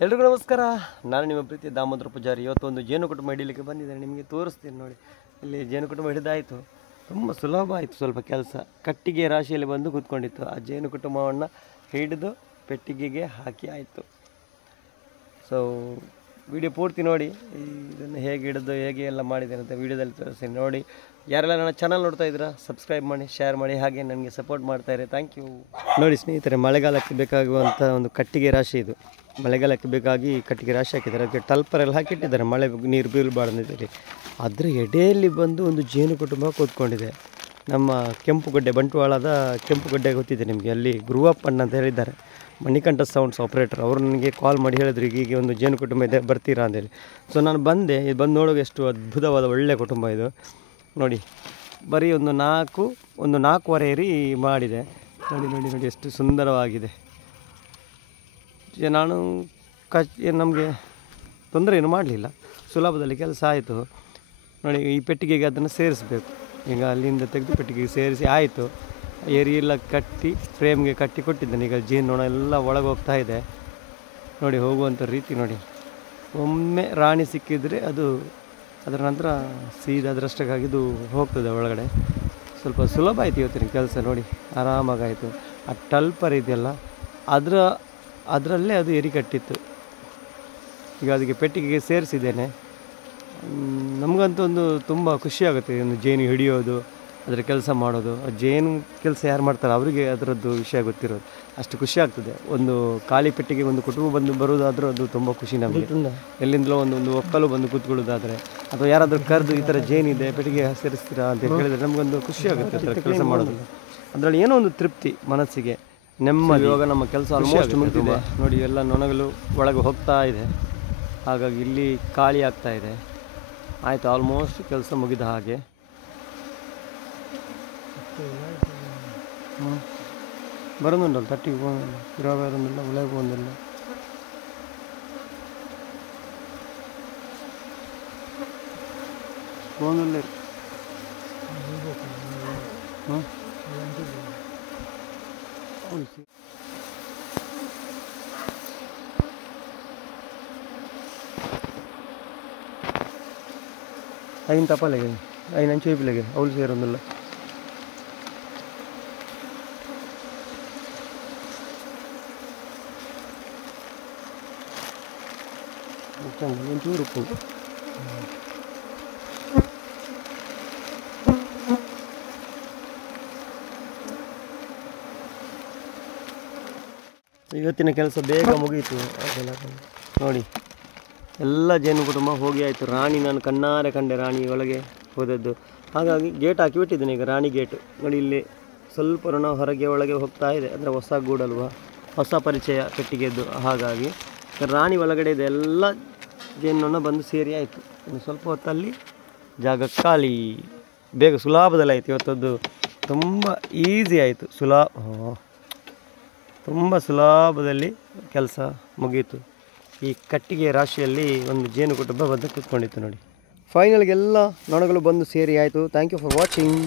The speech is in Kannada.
ಎಲ್ರಿಗೂ ನಮಸ್ಕಾರ. ನಾನು ನಿಮ್ಮ ಪ್ರೀತಿ ದಾಮೋದರ ಪೂಜಾರಿ. ಇವತ್ತು ಒಂದು ಜೇನು ಕುಟುಂಬ ಹಿಡೀಲಿಕ್ಕೆ ಬಂದಿದ್ದೇನೆ. ನಿಮಗೆ ತೋರಿಸ್ತೀನಿ ನೋಡಿ. ಇಲ್ಲಿ ಜೇನು ಕುಟುಂಬ ಹಿಡಿದಾಯಿತು. ತುಂಬ ಸುಲಭ ಆಯಿತು ಸ್ವಲ್ಪ ಕೆಲಸ. ಕಟ್ಟಿಗೆ ರಾಶಿಯಲ್ಲಿ ಬಂದು ಕೂತ್ಕೊಂಡಿತ್ತು. ಆ ಜೇನು ಕುಟುಂಬವನ್ನು ಹಿಡಿದು ಪೆಟ್ಟಿಗೆಗೆ ಹಾಕಿ ಆಯಿತು. ಸೊ ವಿಡಿಯೋ ಪೂರ್ತಿ ನೋಡಿ. ಇದನ್ನು ಹೇಗೆ ಹಿಡಿದು ಹೇಗೆ ಎಲ್ಲ ಮಾಡಿದ್ದೇನೆ ಅಂತ ವಿಡಿಯೋದಲ್ಲಿ ತೋರಿಸ್ತೀನಿ ನೋಡಿ. ಯಾರೆಲ್ಲ ನನ್ನ ಚಾನಲ್ ನೋಡ್ತಾ ಇದ್ದೀರಾ ಸಬ್ಸ್ಕ್ರೈಬ್ ಮಾಡಿ, ಶೇರ್ ಮಾಡಿ, ಹಾಗೆ ನನಗೆ ಸಪೋರ್ಟ್ ಮಾಡ್ತಾಯಿರಿ. Thank you. ನೋಡಿ ಸ್ನೇಹಿತರೆ, ಮಳೆಗಾಲಕ್ಕೆ ಬೇಕಾಗುವಂಥ ಒಂದು ಕಟ್ಟಿಗೆ ರಾಶಿ ಇದು. ಮಳೆಗಾಲಕ್ಕೆ ಬೇಕಾಗಿ ಕಟ್ಟಿಗೆ ರಾಶಿ ಹಾಕಿದ್ದಾರೆ. ಅದಕ್ಕೆ ಟಲ್ಪರೆಲ್ಲ ಹಾಕಿಟ್ಟಿದ್ದಾರೆ ಮಳೆ ನೀರು ಬೀಳಬಾರ್ದಿದ್ದೀರಿ. ಅದರ ಎಡೆಯಲ್ಲಿ ಬಂದು ಒಂದು ಜೇನು ಕುಟುಂಬ ಕೂತ್ಕೊಂಡಿದೆ. ನಮ್ಮ ಕೆಂಪುಗಡ್ಡೆ, ಬಂಟ್ವಾಳದ ಕೆಂಪುಗಡ್ಡೆ ಗೊತ್ತಿದೆ ನಿಮಗೆ, ಅಲ್ಲಿ ಗುರುವಪ್ಪಣ್ಣ ಅಂತ ಹೇಳಿದ್ದಾರೆ, ಮಣಿಕಂಠ ಸೌಂಡ್ಸ್ ಆಪ್ರೇಟರ್. ಅವರು ನನಗೆ ಕಾಲ್ ಮಾಡಿ ಹೇಳಿದ್ರು ಹೀಗೆ ಒಂದು ಜೇನು ಕುಟುಂಬ ಇದೆ, ಬರ್ತೀರಾ ಅಂತೇಳಿ. ಸೊ ನಾನು ಬಂದೆ. ಇದು ಬಂದು ನೋಡುವಾಗ ಎಷ್ಟು ಅದ್ಭುತವಾದ ಒಳ್ಳೆಯ ಕುಟುಂಬ ಇದು ನೋಡಿ. ಬರೀ ಒಂದು ನಾಲ್ಕೂವರೆ ಏರಿ ಮಾಡಿದೆ ನೋಡಿ. ನೋಡಿ ನೋಡಿ ಎಷ್ಟು ಸುಂದರವಾಗಿದೆ. ನಾನು ನಮಗೆ ತೊಂದರೆ ಏನು ಮಾಡಲಿಲ್ಲ, ಸುಲಭದಲ್ಲಿ ಕೆಲಸ ಆಯಿತು ನೋಡಿ. ಈ ಪೆಟ್ಟಿಗೆಗೆ ಅದನ್ನು ಸೇರಿಸಬೇಕು. ಈಗ ಅಲ್ಲಿಂದ ತೆಗೆದು ಪೆಟ್ಟಿಗೆಗೆ ಸೇರಿಸಿ ಆಯಿತು. ಏರಿ ಎಲ್ಲ ಕಟ್ಟಿ ಫ್ರೇಮ್ಗೆ ಕಟ್ಟಿ ಕೊಟ್ಟಿದ್ದೇನೆ. ಈಗ ಜೇನುನೊಣ ಎಲ್ಲ ಒಳಗೆ ಹೋಗ್ತಾ ಇದೆ ನೋಡಿ. ಹೋಗುವಂಥ ರೀತಿ ನೋಡಿ. ಒಮ್ಮೆ ರಾಣಿ ಸಿಕ್ಕಿದರೆ ಅದು ಅದರ ನಂತರ ಸೀದಾ ಅದರಷ್ಟಕ್ಕಾಗಿ ಇದು ಹೋಗ್ತದೆ ಒಳಗಡೆ. ಸ್ವಲ್ಪ ಸುಲಭ ಆಯಿತು ಇವತ್ತಿನ ಕೆಲಸ ನೋಡಿ. ಆರಾಮಾಗಾಯಿತು. ಆ ಟಲ್ಪರ್ ಇದೆಯಲ್ಲ ಅದರಲ್ಲೇ ಅದು ಎರಿ ಕಟ್ಟಿತ್ತು. ಈಗ ಅದಕ್ಕೆ ಪೆಟ್ಟಿಗೆಗೆ ಸೇರಿಸಿದ್ದೇನೆ. ನಮಗಂತೂ ಒಂದು ತುಂಬ ಖುಷಿಯಾಗುತ್ತೆ ಒಂದು ಜೇನು ಹಿಡಿಯೋದು, ಅದರ ಕೆಲಸ ಮಾಡೋದು. ಜೇನು ಕೆಲಸ ಯಾರು ಮಾಡ್ತಾರೆ ಅವರಿಗೆ ಅದರದ್ದು ವಿಷಯ ಗೊತ್ತಿರೋದು. ಅಷ್ಟು ಖುಷಿ ಆಗ್ತದೆ. ಒಂದು ಖಾಲಿ ಪೆಟ್ಟಿಗೆ ಒಂದು ಕುಟುಂಬ ಬಂದು ಬರೋದಾದರೂ ಅದು ತುಂಬ ಖುಷಿ ನಮಗೆ. ಎಲ್ಲಿಂದಲೋ ಒಂದು ಒಕ್ಕಲು ಬಂದು ಕೂತ್ಕೊಳ್ಳೋದಾದರೆ, ಅಥವಾ ಯಾರಾದರೂ ಕರೆದು ಈ ಥರ ಜೇನಿದೆ ಪೆಟ್ಟಿಗೆ ಸೇರಿಸ್ತೀರಾ ಅಂತ ಹೇಳಿದರೆ ನಮಗೊಂದು ಖುಷಿ ಆಗುತ್ತೆ ಅದರ ಕೆಲಸ ಮಾಡೋದು. ಅದರಲ್ಲಿ ಏನೋ ಒಂದು ತೃಪ್ತಿ ಮನಸ್ಸಿಗೆ, ನೆಮ್ಮದಿ. ಇವಾಗ ನಮ್ಮ ಕೆಲಸ ಆಲ್ಮೋಸ್ಟ್ ಮುಗಿದಿದೆ ನೋಡಿ. ಎಲ್ಲ ನೊಣಗಳು ಒಳಗೆ ಹೋಗ್ತಾ ಇದೆ, ಹಾಗಾಗಿ ಇಲ್ಲಿ ಖಾಲಿ ಆಗ್ತಾ ಇದೆ. ಆಯಿತು, ಆಲ್ಮೋಸ್ಟ್ ಕೆಲಸ ಮುಗಿದ ಹಾಗೆ. ಬರೋದುಂಟಲ್ಲ ತಟ್ಟಿಗೆ ಹೋಗೋದಿಲ್ಲ, ಇರೋದಿಲ್ಲ, ಒಳಗೆ ಹೋಗೋದಿಲ್ಲ. ಹೋಗೋದಿಲ್ಲ. అయిన తప్పలేగా, అయిన చూపిలేగా, అవులు సేరుందిಲ್ಲ. ಒಂಚೂರು ಉಪ್ಪು. ಇವತ್ತಿನ ಕೆಲಸ ಬೇಗ ಮುಗೀತು ನೋಡಿ. ಎಲ್ಲ ಜೇನು ಕುಟುಂಬ ಹೋಗಿ ಆಯಿತು. ರಾಣಿ ನಾನು ಕಣ್ಣಾರೆ ಕಂಡೆ, ರಾಣಿ ಒಳಗೆ ಹೋದದ್ದು. ಹಾಗಾಗಿ ಗೇಟ್ ಹಾಕಿ ಬಿಟ್ಟಿದ್ದೇನೆ ಈಗ, ರಾಣಿ ಗೇಟು ನೋಡಿ. ಇಲ್ಲಿ ಸ್ವಲ್ಪ ಋಣ ಹೊರಗೆ ಒಳಗೆ ಹೋಗ್ತಾ ಇದೆ. ಅಂದರೆ ಹೊಸ ಗೂಡಲ್ವ, ಹೊಸ ಪರಿಚಯ ಪೆಟ್ಟಿಗೆದ್ದು. ಹಾಗಾಗಿ ರಾಣಿ ಒಳಗಡೆ ಇದೆ. ಎಲ್ಲ ಜೇನನ್ನು ಬಂದು ಸೇರಿ ಆಯಿತು. ಇನ್ನು ಸ್ವಲ್ಪ ಹೊತ್ತಲ್ಲಿ ಜಾಗ ಖಾಲಿ. ಬೇಗ ಸುಲಭದಲ್ಲಿ ಆಯಿತು ಇವತ್ತದ್ದು. ತುಂಬ ಈಸಿ ಆಯಿತು, ತುಂಬ ಸುಲಭದಲ್ಲಿ ಕೆಲಸ ಮುಗೀತು. ಈ ಕಟ್ಟಿಗೆ ರಾಶಿಯಲ್ಲಿ ಒಂದು ಜೇನು ಕುಟುಂಬ ಬಂದು ಕೂತ್ಕೊಂಡಿತ್ತು ನೋಡಿ. ಫೈನಲ್ಗೆಲ್ಲ ನೊಣಗಳು ಬಂದು ಸೇರಿ ಆಯಿತು. Thank you for watching.